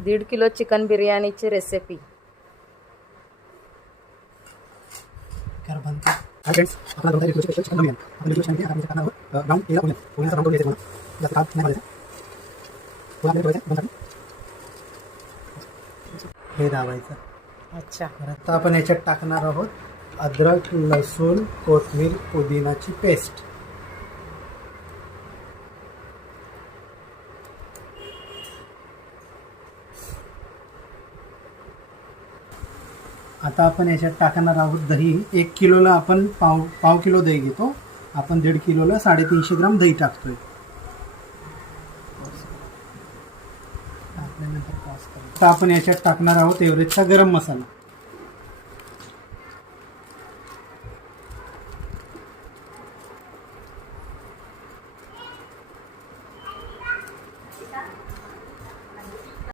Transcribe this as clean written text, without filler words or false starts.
1.5 kilo chicken बिर्याणीची recipe. Hi friends, आपला बनवता है चिकन बिरयानी. आपण व्हिडिओ छान आपण करणार आहोत राऊंड केला ओनियन. ओनियनचा राऊंड घ्यायचा आहे. जास्त काप नाही करायचा. थोडा आपल्याला ठेवायचा बनसाठी. हे दाबायचं. अच्छा. आता आपण याच्यात टाकणार आहोत अद्रक, लसूण, कोथिंबीर, पुदिनाची पेस्ट. आता आपण याच्यात टाकणार आहोत दही. 1 किलोला आपण पाव किलो दही घेतो. आपण 1.5 किलोला 350 ग्राम दही टाकतोय. आता आपण याच्यात टाकणार आहोत एव्हरेस्टचा गरम मसाला.